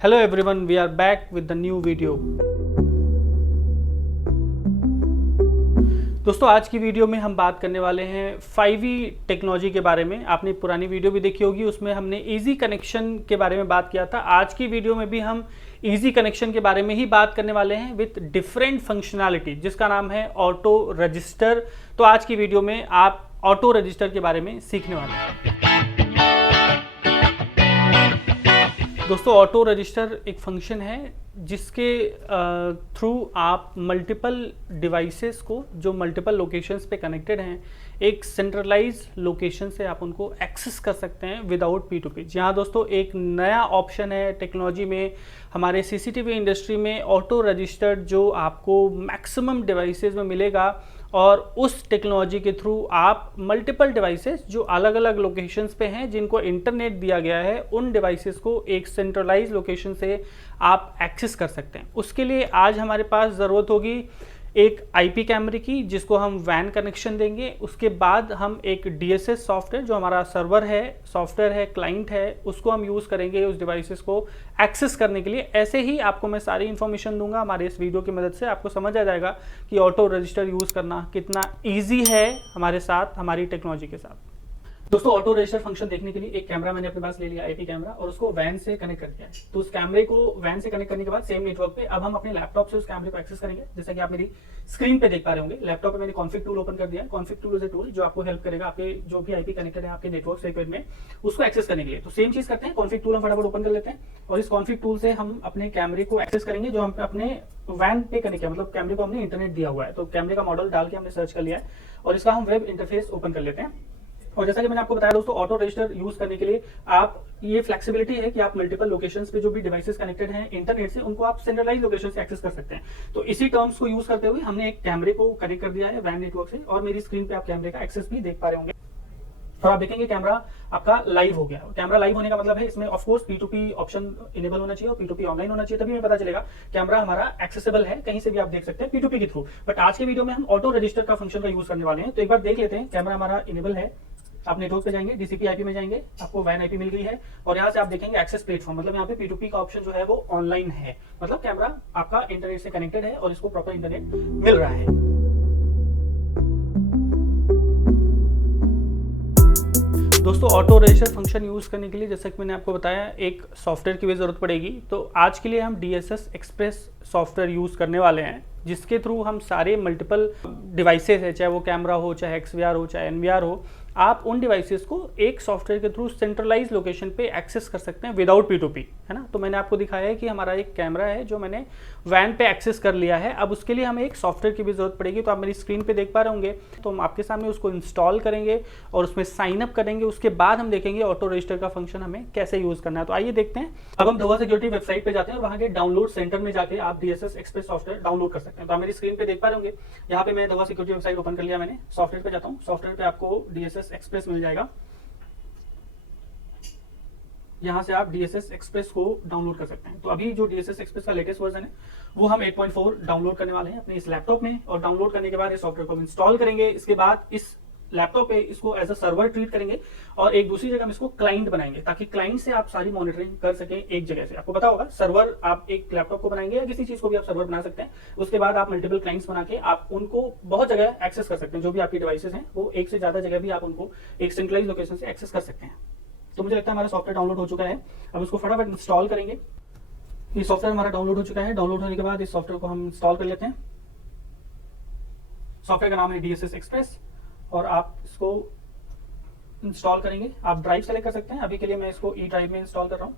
Hello everyone, we are back with the new video। दोस्तों आज की वीडियो में हम बात करने वाले हैं 5G टेक्नोलॉजी के बारे में। आपने पुरानी वीडियो भी देखी होगी, उसमें हमने इजी कनेक्शन के बारे में बात किया था। आज की वीडियो में भी हम इजी कनेक्शन के बारे में ही बात करने वाले हैं विथ डिफरेंट फंक्शनैलिटी, जिसका नाम है ऑटो रजिस्टर। तो आज की वीडियो में आप ऑटो रजिस्टर के बारे में सीखने वाले हैं। दोस्तों ऑटो रजिस्टर एक फंक्शन है जिसके थ्रू आप मल्टीपल डिवाइसेस को जो मल्टीपल लोकेशंस पे कनेक्टेड हैं एक सेंट्रलाइज लोकेशन से आप उनको एक्सेस कर सकते हैं विदाउट P2P। जहाँ दोस्तों एक नया ऑप्शन है टेक्नोलॉजी में, हमारे सीसीटीवी इंडस्ट्री में ऑटो रजिस्टर जो आपको मैक्सिमम डिवाइसेस में मिलेगा और उस टेक्नोलॉजी के थ्रू आप मल्टीपल डिवाइसेस जो अलग अलग लोकेशंस पे हैं जिनको इंटरनेट दिया गया है उन डिवाइसेस को एक सेंट्रलाइज लोकेशन से आप एक्सेस कर सकते हैं। उसके लिए आज हमारे पास ज़रूरत होगी एक आईपी कैमरे की जिसको हम वैन कनेक्शन देंगे। उसके बाद हम एक डीएसएस सॉफ्टवेयर जो हमारा सर्वर है, सॉफ्टवेयर है, क्लाइंट है, उसको हम यूज़ करेंगे उस डिवाइसेस को एक्सेस करने के लिए। ऐसे ही आपको मैं सारी इन्फॉर्मेशन दूंगा। हमारे इस वीडियो की मदद से आपको समझ आ जाएगा कि ऑटो रजिस्टर यूज़ करना कितना ईजी है हमारे साथ, हमारी टेक्नोलॉजी के साथ। दोस्तों ऑटो रजिस्टर फंक्शन देखने के लिए एक कैमरा मैंने अपने पास ले लिया, आईपी कैमरा, और उसको वैन से कनेक्ट कर दिया है। तो उस कैमरे को वैन से कनेक्ट करने के बाद सेम नेटवर्क पे अब हम अपने लैपटॉप से उस कैमरे को एक्सेस करेंगे। जैसा कि आप मेरी स्क्रीन पे देख पा रहे होंगे, लैपटॉप पे मैंने कॉन्फिग टूल ओपन कर दिया है। Config tool is a tool जो आपको हेल्प करेगा आपके जो भी आईपी कनेक्टेड है आपके नेटवर्क से में उसको एक्सेस करने के लिए। तो सेम चीज करते हैं, कॉन्फिग टूल हम फटाफट ओपन कर लेते हैं और इस कॉन्फिग टूल से हम अपने कैमरे को एक्सेस करेंगे जो हम अपने वैन पे कनेक्ट किया, मतलब कैमरे को हमने इंटरनेट दिया हुआ है। तो कैमरे का मॉडल डाल के हमने सर्च कर लिया है और इसका हम वेब इंटरफेस ओपन कर लेते हैं। और जैसा कि मैंने आपको बताया दोस्तों, ऑटो रजिस्टर यूज करने के लिए आप ये फ्लेक्सिबिलिटी है कि आप मल्टीपल लोकेशंस पे जो भी डिवाइसेस कनेक्टेड हैं इंटरनेट से उनको आप सेंट्रलाइज लोकेशन से एक्सेस कर सकते हैं। तो इसी टर्म्स को यूज करते हुए हमने एक कैमरे को कनेक्ट कर दिया है वैन नेटवर्क से और मेरी स्क्रीन पे आप कैमरे का एक्सेस भी देख पा रहे होंगे। और आप देखेंगे कैमरा आपका लाइव हो गया। कैमरा लाइव होने का मतलब है इसमें of course P2P option enable होना चाहिए और P2P ऑनलाइन होना चाहिए, तभी हमें पता चलेगा कैमरा हमारा एक्सेसिबल है, कहीं से भी आप देख सकते हैं P2P के थ्रू। बट आज के वीडियो में हम ऑटो रजिस्टर का फंक्शन का यूज करने वाले हैं। तो एक बार देख लेते हैं, कैमरा हमारा इनेबल है। आप नेटवर्क पे जाएंगे, डीसीपी आईपी में जाएंगे, आपको वैन आईपी मिल गई है और यहाँ से आप देखेंगे एक्सेस प्लेटफॉर्म, मतलब यहाँ पे P2P का ऑप्शन जो है वो ऑनलाइन है, मतलब कैमरा आपका इंटरनेट से कनेक्टेड है और इसको प्रॉपर इंटरनेट मिल रहा है। दोस्तों ऑटो रजिस्टर फंक्शन यूज करने के लिए जैसा कि मैंने आपको बताया एक सॉफ्टवेयर की भी जरूरत पड़ेगी। तो आज के लिए हम DSS एक्सप्रेस सॉफ्टवेयर यूज करने वाले हैं जिसके थ्रू हम सारे मल्टीपल डिवाइसेस है, चाहे वो कैमरा हो, चाहे XVR हो, चाहे NVR हो, आप उन डिवाइसेस को एक सॉफ्टवेयर के थ्रू सेंट्रलाइज लोकेशन पे एक्सेस कर सकते हैं विदाउट P2P, है ना। तो मैंने आपको दिखाया है कि हमारा एक कैमरा है जो मैंने वैन पे एक्सेस कर लिया है। अब उसके लिए हमें एक सॉफ्टवेयर की भी जरूरत पड़ेगी। तो आप मेरी स्क्रीन पे देख पा रहे होंगे, तो हम आपके सामने उसको इंस्टॉल करेंगे और उसमें साइन अप करेंगे। उसके बाद हम देखेंगे ऑटो रजिस्टर का फंक्शन हमें कैसे यूज करना है। तो आइए देखते हैं। अब हम धवा सिक्योरिटी वेबसाइट पे जाते हैं और वहां के डाउनलोड सेंटर में जाके आप DSS एक्सप्रेस सॉफ्टवेयर डाउनलोड कर सकते हैं। तो आप मेरी स्क्रीन पे देख पा रहे होंगे, यहाँ पे मैं धवा सिक्योरिटी वेबसाइट ओपन कर लिया मैंने। सॉफ्टवेयर पे जाता हूँ, सॉफ्टवेयर पे आपको DSS एक्सप्रेस मिल जाएगा। यहां से आप DSS एक्सप्रेस को डाउनलोड कर सकते हैं। तो अभी जो DSS एक्सप्रेस का लेटेस्ट वर्जन है वो हम 8.4 डाउनलोड करने वाले हैं अपने इस लैपटॉप में। और डाउनलोड करने के बाद इस सॉफ्टवेयर को हम इंस्टॉल करेंगे। इसके बाद इस लैपटॉप पे इसको एज अ सर्वर ट्रीट करेंगे और एक दूसरी जगह हम इसको क्लाइंट बनाएंगे ताकि क्लाइंट से आप सारी मॉनिटरिंग कर सकें एक जगह से। आपको पता होगा सर्वर आप एक लैपटॉप को बनाएंगे या किसी चीज को भी आप सर्वर बना सकते हैं। उसके बाद आप मल्टीपल क्लाइंट्स बना के आप उनको बहुत जगह एक्सेस कर सकते हैं। जो भी आपकी डिवाइसेस हैं वो एक से ज्यादा जगह भी आप उनको एक सेंट्रलाइज लोकेशन से एक्सेस कर सकते हैं। तो मुझे लगता है हमारा सॉफ्टवेयर डाउनलोड हो चुका है। अब उसको फटाफट इंस्टॉल करेंगे। ये सॉफ्टवेयर हमारा डाउनलोड हो चुका है। डाउनलोड होने के बाद इस सॉफ्टवेयर को हम इंस्टॉल कर लेते हैं। सॉफ्टवेयर का नाम है DSS एक्सप्रेस और आप इसको इंस्टॉल करेंगे। आप ड्राइव सेलेक्ट कर सकते हैं। अभी के लिए मैं इसको E ड्राइव में इंस्टॉल कर रहा हूँ।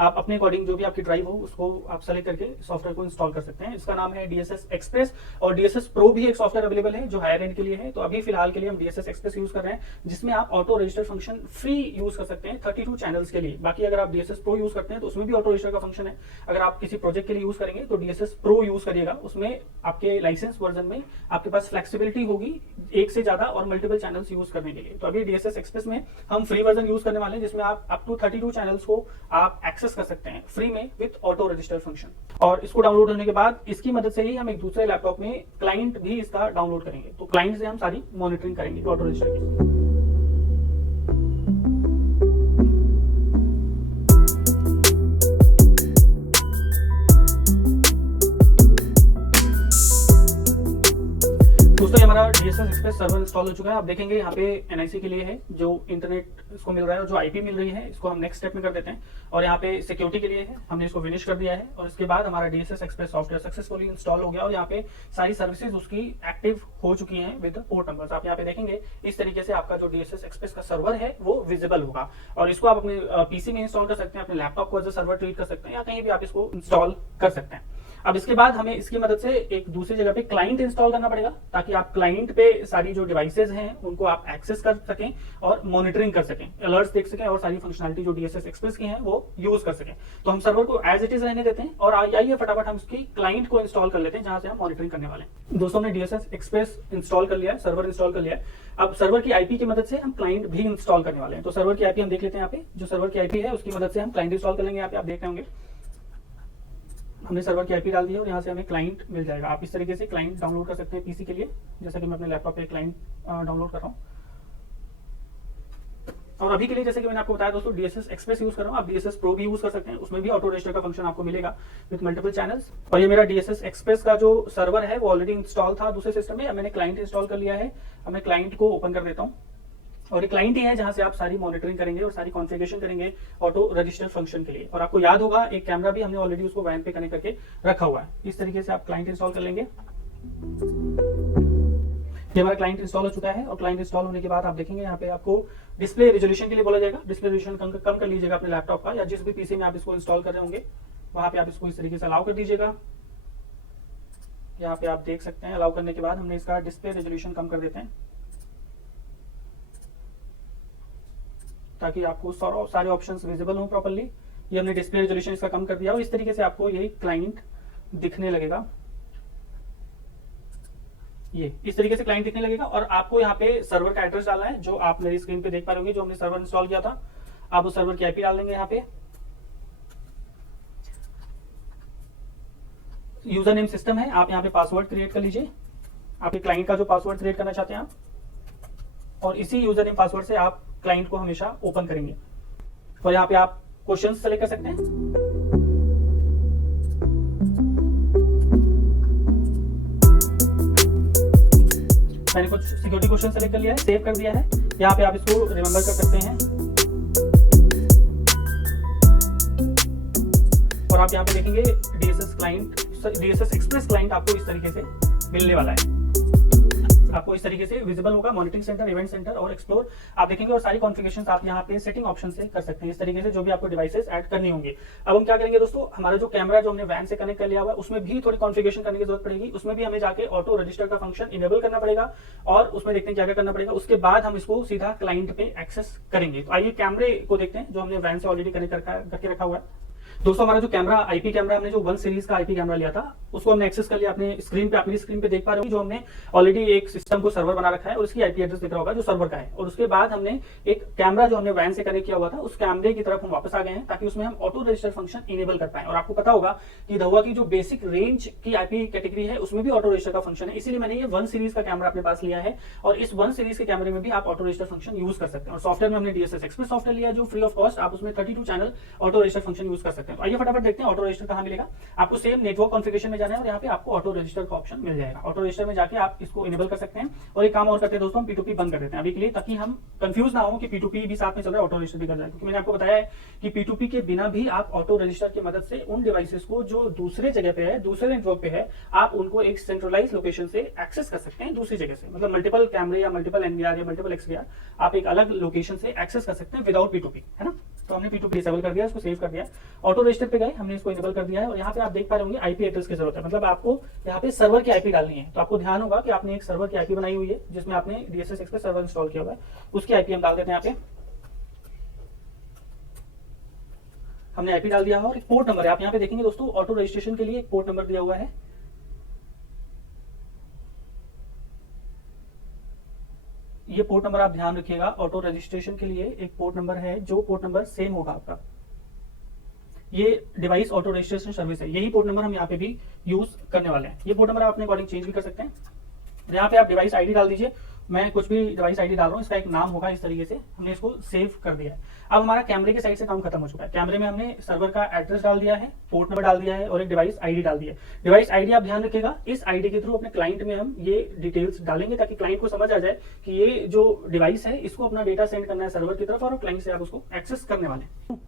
आप अपने अकॉर्डिंग जो भी आपकी ड्राइव हो उसको आप सेलेक्ट करके सॉफ्टवेयर को इंस्टॉल कर सकते हैं। इसका नाम है DSS एक्सप्रेस और DSS प्रो भी एक सॉफ्टवेयर अवेलेबल है जो हायर एंड के लिए है। तो अभी फिलहाल के लिए हम DSS एक्सप्रेस यूज कर रहे हैं जिसमें आप auto register function free use कर सकते हैं 32 चैनल्स के लिए। बाकी अगर आप DSS प्रो यूज करते हैं तो उसमें भी ऑटो रजिस्टर का फंक्शन है। अगर आप किसी प्रोजेक्ट के लिए यूज करेंगे तो DSS प्रो यूज करिएगा। उसमें आपके लाइसेंस वर्जन में आपके पास फ्लेक्सिबिलिटी होगी एक से ज्यादा और मल्टीपल चैनल्स यूज करने के लिए। तो अभी DSS एक्सप्रेस में हम फ्री वर्जन यूज करने वाले हैं जिसमें आप अप टू 32 चैनल्स को आप एक्सेस कर सकते हैं फ्री में विद ऑटो रजिस्टर फंक्शन। और इसको डाउनलोड होने के बाद इसकी मदद से ही हम एक दूसरे लैपटॉप में क्लाइंट भी इसका डाउनलोड करेंगे। तो क्लाइंट से हम सारी मॉनिटरिंग करेंगे ऑटो रजिस्टर की। DSS एक्सप्रेस सर्वर इंस्टॉल हो चुका है। आप देखेंगे यहाँ पे NIC के लिए है, जो इंटरनेट इसको मिल रहा है और जो IP मिल रही है, इसको हम नेक्स्ट स्टेप में कर देते हैं। और यहाँ पे सिक्योरिटी के लिए है, हमने इसको फिनिश कर दिया है। और इसके बाद हमारा DSS express software successfully install हो गया और यहाँ पे सारी सर्विसेज उसकी एक्टिव हो चुकी हैं विद पोर्ट नंबर्स। आप यहाँ पे देखेंगे इस तरीके से आपका जो DSS एक्सप्रेस का सर्वर है वो विजिबल होगा और इसको आप अपने PC में इंस्टॉल कर सकते हैं, अपने लैपटॉप को एज अ सर्वर ट्रीट कर सकते हैं या कहीं भी आप इसको इंस्टॉल कर सकते हैं। अब इसके बाद हमें इसकी मदद से एक दूसरी जगह पे क्लाइंट इंस्टॉल करना पड़ेगा ताकि आप क्लाइंट पे सारी जो डिवाइसेज हैं उनको आप एक्सेस कर सकें और मॉनिटरिंग कर सकें, अलर्ट्स देख सकें और सारी फंक्शनलिटी जो DSS एक्सप्रेस की हैं वो यूज कर सकें। तो हम सर्वर को एज इट इज रहने देते हैं और आइए फटाफट हम इसकी क्लाइंट को इंस्टॉल कर लेते हैं जहां से हम मॉनिटरिंग करने वाले हैं। दोस्तों हमने DSS एक्सप्रेस इंस्टॉल कर लिया है, सर्वर इंस्टॉल कर लिया है। अब सर्वर की IP की मदद से हम क्लाइंट भी इंस्टॉल करने वाले हैं। तो सर्वर की IP हम देख लेते हैं। यहाँ पे जो सर्वर की IP है उसकी मदद से हम क्लाइंट इंस्टॉल कर लेंगे। यहाँ पे आप देख रहे होंगे हमने सर्वर की IP डाल दी है और यहाँ से हमें क्लाइंट मिल जाएगा। आप इस तरीके से क्लाइंट डाउनलोड कर सकते हैं PC के लिए, जैसा कि मैं अपने लैपटॉप पे क्लाइंट डाउनलोड कर रहा हूँ। और अभी के लिए जैसे कि मैंने आपको बताया दोस्तों DSS एक्सप्रेस यूज कर रहा हूँ, आप DSS Pro भी यूज कर सकते हैं, उसमें भी ऑटो रजिस्टर का फंक्शन आपको मिलेगा विद मल्टीपल चैनल्स। और ये मेरा DSS एक्सप्रेस का जो सर्वर है वो ऑलरेडी इंस्टॉल था दूसरे सिस्टम में, मैंने क्लाइंट इंस्टॉल कर लिया है। अब मैं क्लाइंट को ओपन कर देता हूँ और ये क्लाइंट ही है जहां से आप सारी मॉनिटरिंग करेंगे और सारी कॉन्फ़िगरेशन करेंगे ऑटो रजिस्टर फंक्शन के लिए। और आपको याद होगा एक कैमरा भी हमने ऑलरेडी उसको वैन पे कनेक्ट करके रखा हुआ है। इस तरीके से आप क्लाइंट इंस्टॉल कर लेंगे। ये हमारा क्लाइंट इंस्टॉल हो चुका है और क्लाइंट इंस्टॉल होने के बाद आप देखेंगे यहाँ पे आपको डिस्प्ले रेजोल्यूशन के लिए बोला जाएगा। डिस्प्ले रेजोल्यूशन कम कर लीजिएगा अपने लैपटॉप का या जिस भी PC में आप इसको इंस्टॉल कर रहे होंगे वहां पे आप इसको इस तरीके से अलाउ कर दीजिएगा। यहाँ पे आप देख सकते हैं अलाउ करने के बाद हमने इसका डिस्प्ले रेजोल्यूशन कम कर देते हैं ताकि आपको सारे ऑप्शंस विजिबल हों प्रॉपर्ली। ये हमने डिस्प्ले रेजोल्यूशन इसका कम कर दिया और इस तरीके से आपको यही क्लाइंट दिखने लगेगा। ये इस तरीके से क्लाइंट दिखने लगेगा और आपको यहाँ पे सर्वर का एड्रेस डालना है जो आप मेरी स्क्रीन पे देख पा रहे होंगे, जो हमने सर्वर इंस्टॉल किया था। आप उस सर्वर की IP डाल देंगे। यहाँ पे यूजर नेम सिस्टम है, आप यहाँ पे पासवर्ड क्रिएट कर लीजिए, आपके क्लाइंट का जो पासवर्ड क्रिएट करना चाहते हैं आप, और इसी यूजर नेम पासवर्ड से आप क्लाइंट को हमेशा ओपन करेंगे। और यहाँ पे आप क्वेश्चन सेलेक्ट कर सकते हैं। मैंने कुछ सिक्योरिटी क्वेश्चन सेलेक्ट कर लिया है, सेव कर दिया है। यहाँ पे आप इसको रिमेंबर कर सकते हैं और आप यहाँ पे देखेंगे DSS एक्सप्रेस क्लाइंट आपको इस तरीके से मिलने वाला है। आपको इस तरीके से विजिबल होगा मॉनिटरिंग सेंटर, इवेंट सेंटर और एक्सप्लोर आप देखेंगे और सारी कॉन्फ़िगरेशंस आप यहाँ पे सेटिंग ऑप्शन से कर सकते हैं इस तरीके से, जो भी आपको डिवाइसेस ऐड करनी होंगी। अब हम क्या करेंगे दोस्तों, हमारा जो कैमरा जो हमने वैन से कनेक्ट कर लिया हुआ है उसमें भी थोड़ी कॉन्फ़िगरेशन करने की जरूरत पड़ेगी। उसमें भी हमें जाके ऑटो रजिस्टर का फंक्शन इनेबल करना पड़ेगा और उसमें देखते हैं क्या क्या करना पड़ेगा। उसके बाद हम इसको सीधा क्लाइंट पे एक्सेस करेंगे। तो आइए कैमरे को देखते हैं जो हमने वैन से ऑलरेडी कनेक्ट करके रखा हुआ है। दोस्तों हमारा जो कैमरा IP कैमरा हमने जो 1 सीरीज का IP कैमरा लिया था उसको हमने एक्सेस कर लिया अपने स्क्रीन पे। अपनी स्क्रीन पे देख पा रहे हो जो हमने ऑलरेडी एक सिस्टम को सर्वर बना रखा है और उसकी IP एड्रेस दिख रहा होगा जो सर्वर का है। और उसके बाद हमने एक कैमरा जो हमने वैन से कनेक्ट किया हुआ था उस कैमरे की तरफ हम वापस आ गए हैं ताकि उसमें हम ऑटो रजिस्टर फंक्शन इनेबल कर पाए। और आपको पता होगा कि धवा की जो बेसिक रेंज की IP कैटेगरी है उसमें भी ऑटो रजिस्टर का फंक्शन है, इसीलिए मैंने ये 1 सीरीज का कैमरा अपने पास लिया है और इस 1 सीरीज के कैमरे में भी आप ऑटो रजिस्टर फंक्शन यूज कर सकते हैं। और सॉफ्टवेयर में हमने DSS एक्सप्रेस सॉफ्टवेयर लिया जो फ्री ऑफ कॉस्ट, आप उसमें 32 channel auto register function use कर सकते हैं। तो आइए फटाफट देखते हैं ऑटो रजिस्टर कहां मिलेगा। आपको सेम नेटवर्क कॉन्फ़िगरेशन में जाना है और यहाँ पे आपको ऑटो रजिस्टर का ऑप्शन मिल जाएगा। ऑटो रजिस्टर में जाके आप इसको इनेबल कर सकते हैं। और एक काम और करते हैं दोस्तों, हम P2P बंद कर देते हैं अभी के लिए ताकि हम कंफ्यूज ना हो कि P2P भी साथ में चल रहा है, ऑटो रजिस्टर भी कर रहा है। क्योंकि मैंने आपको बताया है कि P2P के बिना भी आप ऑटो रजिस्टर की मदद से उन डिवाइसेस को जो दूसरे जगह पे है, दूसरे नेटवर्क पे है, आप उनको एक सेंट्रलाइज लोकेशन से एक्सेस कर सकते हैं दूसरी जगह से। मतलब मल्टीपल कैमरे या मल्टीपल NVR या मल्टीपल XVR आप एक अलग लोकेशन से एक्सेस कर सकते हैं विदाउट P2P, है ना। तो हमने P2P डिसेबल कर दिया, इसको सेव कर दिया, ऑटो रजिस्टर पे गए, हमने इसको इनेबल कर दिया है। और यहाँ पे आप देख पा रहे होंगे IP एड्रेस की जरूरत है, मतलब आपको यहाँ पे सर्वर की IP डालनी है। तो आपको ध्यान होगा कि आपने एक सर्वर की IP बनाई हुई है जिसमें आपने DSS एक्सप्रेस सर्वर इंस्टॉल किया हुआ है, उसकी IP हम डाल देते हैं। यहाँ पे हमने IP डाल दिया है और एक पोर्ट नंबर है, आप यहाँ पे देखेंगे दोस्तों ऑटो रजिस्ट्रेशन के लिए एक पोर्ट नंबर दिया हुआ है। ये पोर्ट नंबर आप ध्यान रखिएगा, ऑटो रजिस्ट्रेशन के लिए एक पोर्ट नंबर है जो पोर्ट नंबर सेम होगा आपका। ये डिवाइस ऑटो रजिस्ट्रेशन सर्विस है, यही पोर्ट नंबर हम यहाँ पे भी यूज करने वाले हैं। ये पोर्ट नंबर आप अपने अकॉर्डिंग चेंज भी कर सकते हैं। यहाँ पे आप डिवाइस ID डाल दीजिए, मैं कुछ भी डिवाइस आईडी डाल रहा हूँ, इसका एक नाम होगा, इस तरीके से हमने इसको सेव कर दिया है। अब हमारा कैमरे के साइड से काम खत्म हो चुका है। कैमरे में हमने सर्वर का एड्रेस डाल दिया है, पोर्ट नंबर डाल दिया है और एक डिवाइस आईडी डाल दिया है। डिवाइस आईडी आप ध्यान रखिएगा, इस आईडी के थ्रू अपने क्लाइंट में हम ये डिटेल्स डालेंगे ताकि क्लाइंट को समझ आ जाए कि ये जो डिवाइस है इसको अपना डेटा सेंड करना है सर्वर की तरफ और क्लाइंट से आप उसको एक्सेस करने वाले हैं।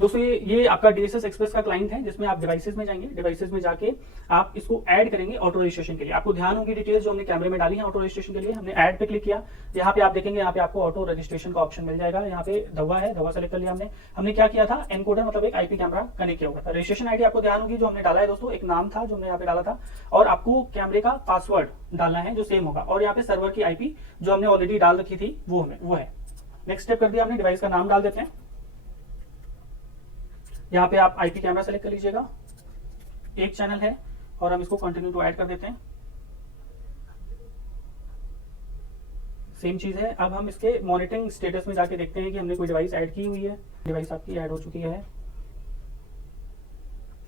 दोस्तों ये आपका DSS एक्सप्रेस का क्लाइंट है, जिसमें आप डिवाइसेस में जाएंगे, डिवाइसेस में जाके आप इसको ऐड करेंगे ऑटो रजिस्ट्रेशन के लिए। आपको ध्यान होगी डिटेल्स जो हमने कैमरे में डाली है ऑटो रजिस्ट्रेशन के लिए, हमने ऐड पे क्लिक किया, यहाँ पे आप देखेंगे, यहाँ पे आपको ऑटो रजिस्ट्रेशन का ऑप्शन मिल जाएगा। यहाँ पे धवा है, धवा सेलेक्ट कर लिया हमने क्या किया था, एनकोडर मतलब एक IP कैमरा कनेक्ट किया हुआ था। रजिस्ट्रेशन आईडी आपको ध्यान होगी जो हमने डाला है दोस्तों, एक नाम था जो हमने यहाँ पे डाला था और आपको कैमरे का पासवर्ड डालना है जो सेम होगा और यहाँ पे सर्वर की IP जो हमने ऑलरेडी डाल रखी थी वो है। नेक्स्ट स्टेप कर दिया हमने, डिवाइस का नाम डाल देते हैं। यहाँ पे आप IP कैमरा सेलेक्ट कर लीजिएगा, एक चैनल है और हम इसको कंटिन्यू टू ऐड कर देते हैं। सेम चीज है। अब हम इसके मॉनिटरिंग स्टेटस में जाके देखते हैं कि हमने कोई डिवाइस ऐड की हुई है। डिवाइस आपकी ऐड हो चुकी है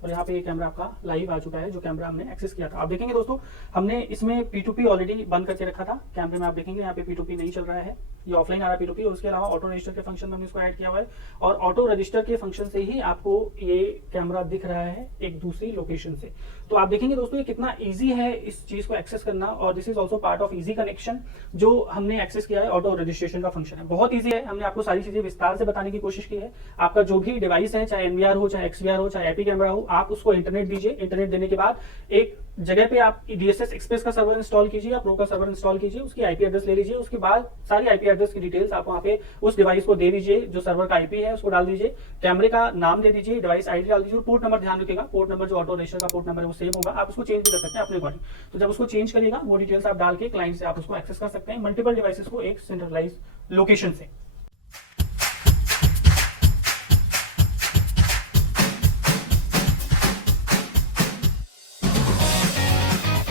और यहाँ पे ये कैमरा आपका लाइव आ चुका है जो कैमरा हमने एक्सेस किया था। आप देखेंगे दोस्तों हमने इसमें P2P ऑलरेडी बंद करके रखा था। कैमरे में आप देखेंगे यहाँ पे P2P नहीं चल रहा है, ये ऑफलाइन आ रहा है P2P। और उसके अलावा ऑटो रजिस्टर के फंक्शन में हमने इसको ऐड किया हुआ है और ऑटो रजिस्टर के फंक्शन से ही आपको ये कैमरा दिख रहा है एक दूसरी लोकेशन से। तो आप देखेंगे दोस्तों ये कितना ईजी है इस चीज को एक्सेस करना और this is also part of easy connection जो हमने एक्सेस किया है। ऑटो रजिस्ट्रेशन का फंक्शन है, बहुत ईजी है। हमने आपको सारी चीजें विस्तार से बताने की कोशिश की है। आपका जो भी डिवाइस है, चाहे NVR हो, चाहे XVR हो, चाहे IP कैमरा हो, आप उसको इंटरनेट दीजिए। इंटरनेट देने के बाद एक जगह पे आप DSS एक्सप्रेस का सर्वर इंस्टॉल कीजिए या प्रो का सर्वर इंस्टॉल कीजिए, उसकी IP एड्रेस ले लीजिए। उसके बाद सारी IP एड्रेस की डिटेल्स आप वहाँ पे उस डिवाइस को दे दीजिए, जो सर्वर का IP है उसको डाल दीजिए, कैमरे का नाम दे दीजिए, डिवाइस आईडी डाल दीजिए। पोर्ट नंबर ध्यान रखिएगा, पोर्ट नंबर जो ऑटो रजिस्टर का पोर्ट नंबर है वो सेम होगा। आप उसको चेंज भी कर सकते हैं अपने अकॉर्डिंग। तो जब उसको चेंज करिएगा वो डिटेल्स आप डाल के क्लाइंट से आप उसको एक्सेस कर सकते हैं मल्टीपल डिवाइसेस को एक सेंट्रलाइज लोकेशन से।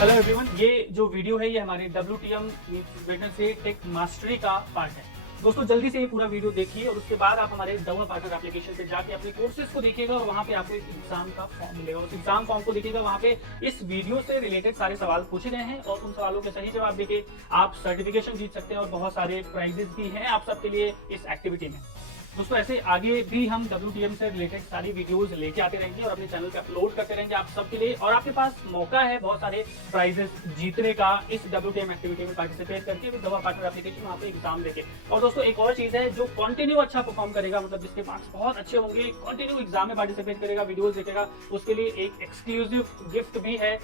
हेलो एवरीवन, ये जो वीडियो है ये हमारे WTM वेडनेसडे टेक मास्टरी का पार्ट है। दोस्तों जल्दी से ये पूरा वीडियो देखिए और उसके बाद आप हमारे दवा पार्टनर एप्लीकेशन पे जाके अपने कोर्सेज को देखिएगा और वहाँ पे आपको एक एग्जाम का फॉर्म मिलेगा। उस एग्जाम फॉर्म को देखिएगा, वहाँ पे इस वीडियो से रिलेटेड सारे सवाल पूछे गए हैं और उन सवालों के सही जवाब देके आप सर्टिफिकेशन जीत सकते हैं और बहुत सारे प्राइजेस भी हैं आप सबके लिए इस एक्टिविटी में। दोस्तों ऐसे आगे भी हम WTM से रिलेटेड सारी वीडियोस लेके आते रहेंगे और अपने चैनल पे अपलोड करते रहेंगे आप सबके लिए। और आपके पास मौका है बहुत सारे प्राइजेस जीतने का इस WTM एक्टिविटी में पार्टिसिपेट करके विद दवा पार्टनर एप्लीकेशन वहाँ पे एग्जाम देके। और दोस्तों एक और चीज है, जो कंटिन्यू अच्छा परफॉर्म करेगा, मतलब जिसके मार्क्स बहुत अच्छे होंगे, कंटिन्यू एग्जाम में पार्टिसिपेट करेगा, वीडियोस देखेगा, उसके लिए एक एक्सक्लूसिव गिफ्ट भी है।